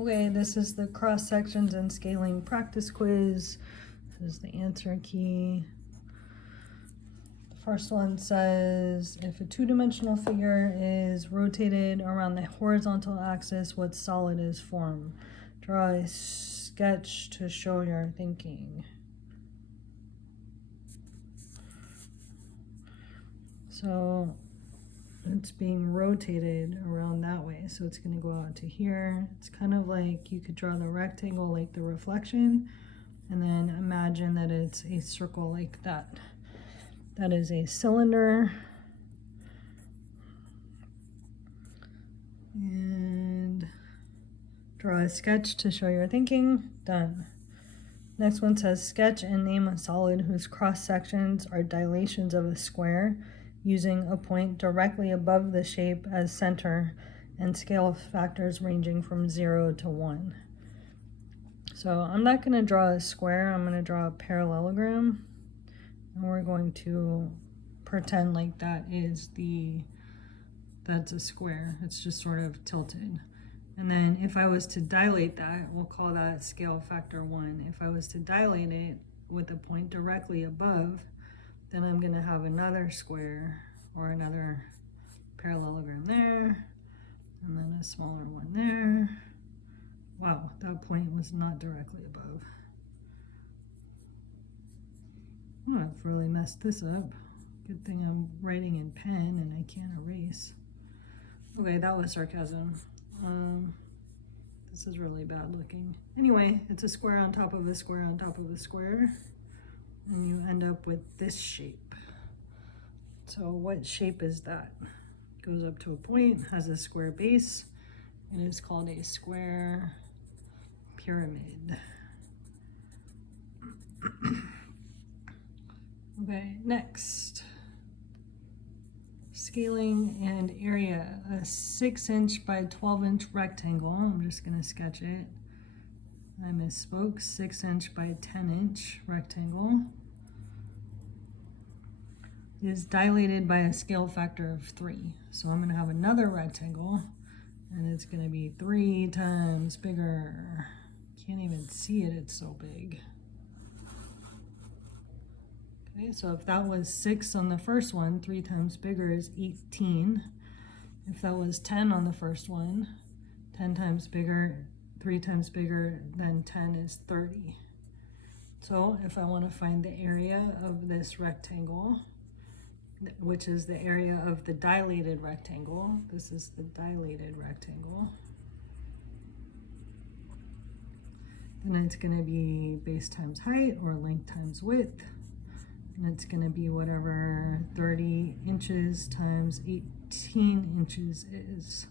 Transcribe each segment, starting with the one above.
Okay, this is the cross sections and scaling practice quiz. This is the answer key. The first one says, if a two-dimensional figure is rotated around the horizontal axis, what solid is formed? Draw a sketch to show your thinking. So it's being rotated around that way, so it's going to go out to here. It's kind of like you could draw the rectangle like the reflection, and then imagine that it's a circle like that. That is a cylinder, and draw a sketch to show your thinking. Done. Next one says, sketch and name a solid whose cross sections are dilations of a square, using a point directly above the shape as center and scale factors ranging from 0 to 1. So I'm not going to draw a square, I'm going to draw a parallelogram, and we're going to pretend like that's a square. It's just sort of tilted. And then if I was to dilate that, we'll call that scale factor 1. If I was to dilate it with a point directly above, then I'm going to have another square or another parallelogram there, and then a smaller one there. Wow, that point was not directly above. Oh, I've really messed this up. Good thing I'm writing in pen and I can't erase. Okay, that was sarcasm. This is really bad looking. Anyway, it's a square on top of a square on top of a square, and you end up with this shape. So what shape is that? Goes up to a point, has a square base. It is called a square pyramid. Okay, next. Scaling and area. A 6-inch by 12-inch rectangle. I'm just going to sketch it. I misspoke. 6-inch by 10-inch rectangle is dilated by a scale factor of 3. So I'm going to have another rectangle, and it's going to be 3 times bigger. Can't even see it, it's so big. Okay, so if that was 6 on the first one, 3 times bigger is 18. If that was 10 on the first one, 10 times bigger, 3 times bigger than 10 is 30. So if I want to find the area of this rectangle, which is the area of the dilated rectangle, this is the dilated rectangle, then it's going to be base times height, or length times width. And it's going to be whatever 30 inches times 18 inches is.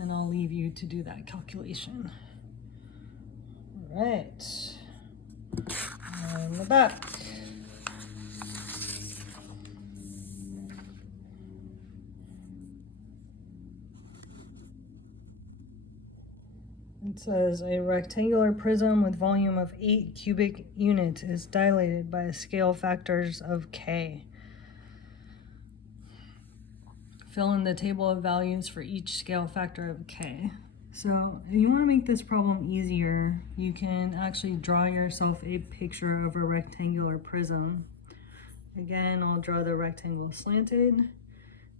And I'll leave you to do that calculation. All right. And the back. It says a rectangular prism with volume of 8 cubic units is dilated by scale factors of K. Fill in the table of values for each scale factor of K. So if you want to make this problem easier, you can actually draw yourself a picture of a rectangular prism. Again, I'll draw the rectangle slanted,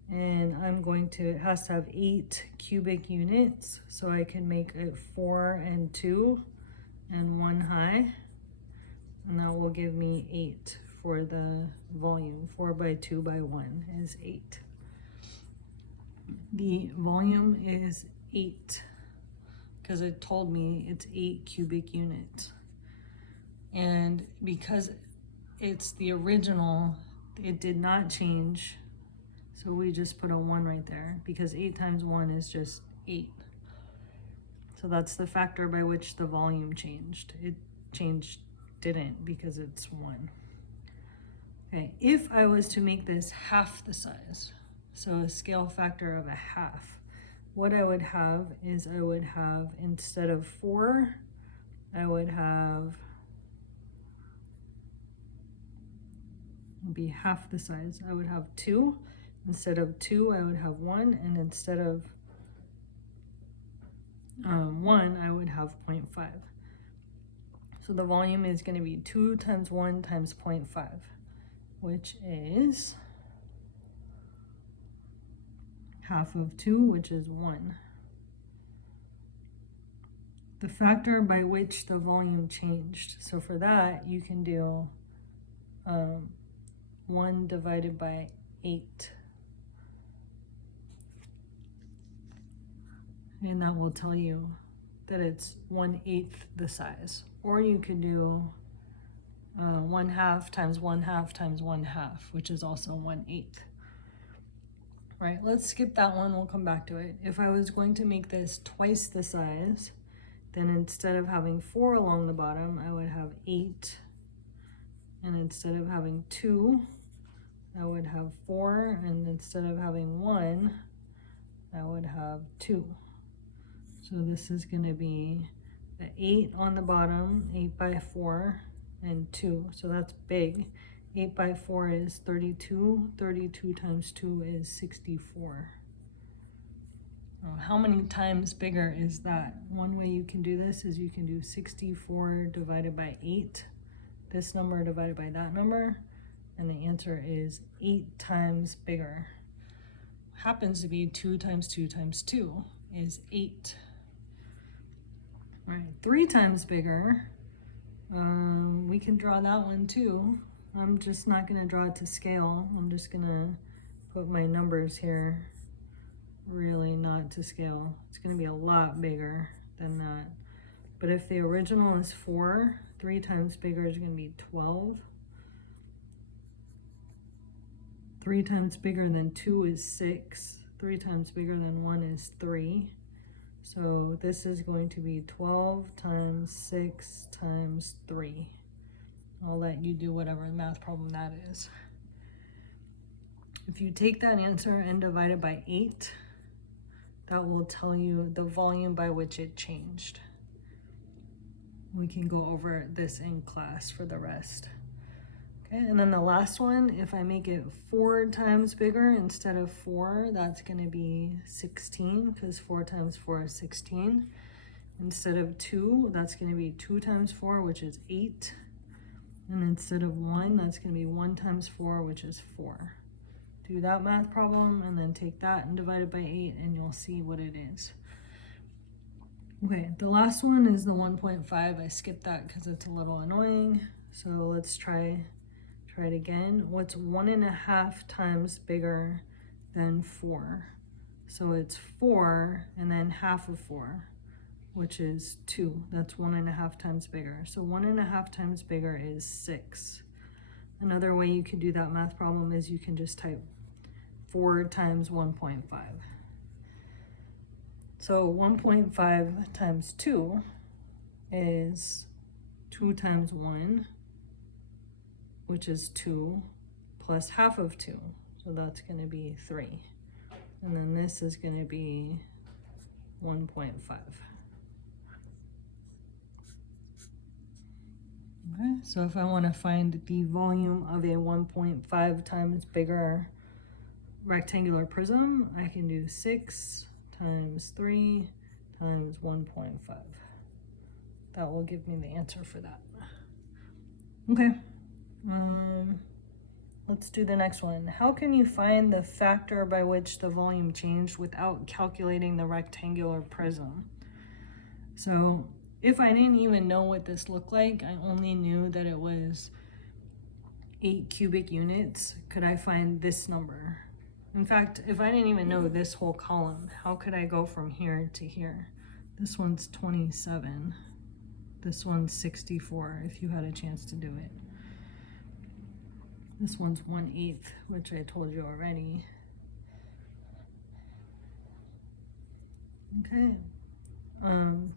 and I'm going to, it has to have 8 cubic units, so I can make it 4 and 2 and 1 high, and that will give me 8 for the volume. 4 by 2 by 1 is 8. The volume is 8 because it told me it's 8 cubic units, and because it's the original, it did not change. So we just put a 1 right there, because 8 times 1 is just 8. So that's the factor by which the volume changed. It didn't, because it's 1. Okay, if I was to make this half the size, so a scale factor of a half, what I would have is I would have, instead of 4, I would have, be half the size. I would have 2. Instead of 2, I would have 1, and instead of 1, I would have 0.5. So the volume is going to be 2 times 1 times 0.5, which is half of 2, which is 1. The factor by which the volume changed. So for that, you can do 1 divided by 8. And that will tell you that it's 1/8 the size. Or you could do 1/2 times 1/2 times 1/2, which is also 1/8. Right, let's skip that one, we'll come back to it. If I was going to make this twice the size, then instead of having 4 along the bottom, I would have 8. And instead of having 2, I would have 4. And instead of having 1, I would have 2. So this is going to be the 8 on the bottom, 8 by 4, and 2. So that's big. 8 by 4 is 32. 32 times 2 is 64. How many times bigger is that? One way you can do this is you can do 64 divided by 8. This number divided by that number. And the answer is 8 times bigger. Happens to be 2 times 2 times 2 is 8. Right, 3 times bigger. We can draw that one too. I'm just not going to draw it to scale. I'm just going to put my numbers here, really not to scale. It's going to be a lot bigger than that. But if the original is 4, 3 times bigger is going to be 12. 3 times bigger than 2 is 6. 3 times bigger than 1 is 3. So this is going to be 12 times 6 times 3. I'll let you do whatever math problem that is. If you take that answer and divide it by 8, that will tell you the volume by which it changed. We can go over this in class for the rest. Okay, and then the last one, if I make it 4 times bigger instead of 4, that's going to be 16, because 4 times 4 is 16. Instead of 2, that's going to be 2 times 4, which is 8. And instead of 1, that's going to be 1 times 4, which is 4. Do that math problem, and then take that and divide it by 8, and you'll see what it is. Okay, the last one is the 1.5. I skipped that because it's a little annoying. So let's try it again. What's 1.5 times bigger than 4? So it's 4 and then half of 4, which is 2. That's 1.5 times bigger. So 1.5 times bigger is 6. Another way you could do that math problem is you can just type 4 times 1.5. So 1.5 times 2 is 2 times 1, which is 2, plus half of 2. So that's going to be 3. And then this is going to be 1.5. Okay, so if I want to find the volume of a 1.5 times bigger rectangular prism, I can do 6 times 3 times 1.5. That will give me the answer for that. Okay. Let's do the next one. How can you find the factor by which the volume changed without calculating the rectangular prism? So if I didn't even know what this looked like, I only knew that it was 8 cubic units, could I find this number? In fact, if I didn't even know this whole column, how could I go from here to here? This one's 27. This one's 64, if you had a chance to do it. This one's 1/8, which I told you already. Okay.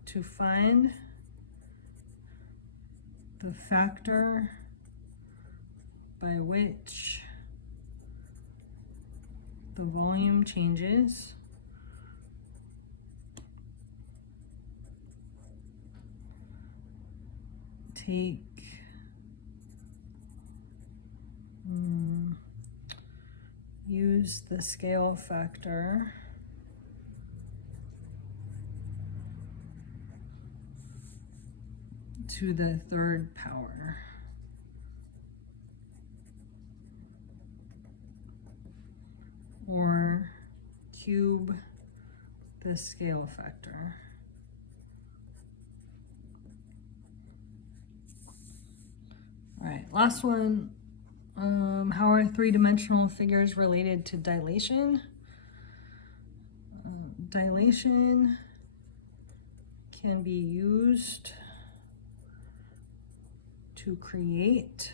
To find the factor by which the volume changes, take use the scale factor to the third power. Or cube the scale factor. All right, last one. How are three-dimensional figures related to dilation? Dilation can be used to create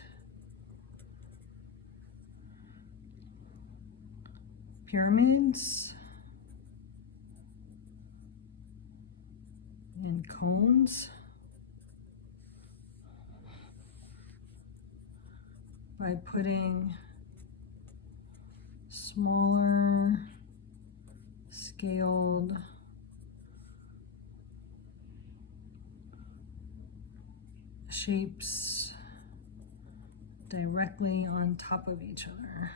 pyramids and cones by putting smaller scaled shapes directly on top of each other.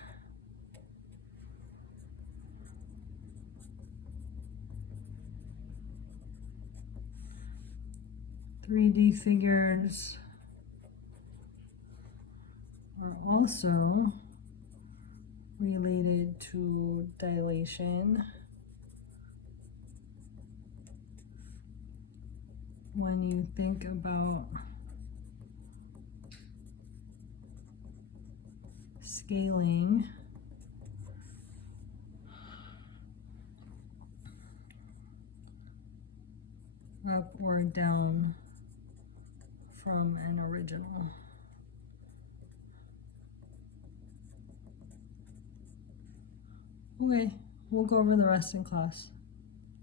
"3D figures are also related to dilation when you think about scaling up or down from an original." Okay, we'll go over the rest in class.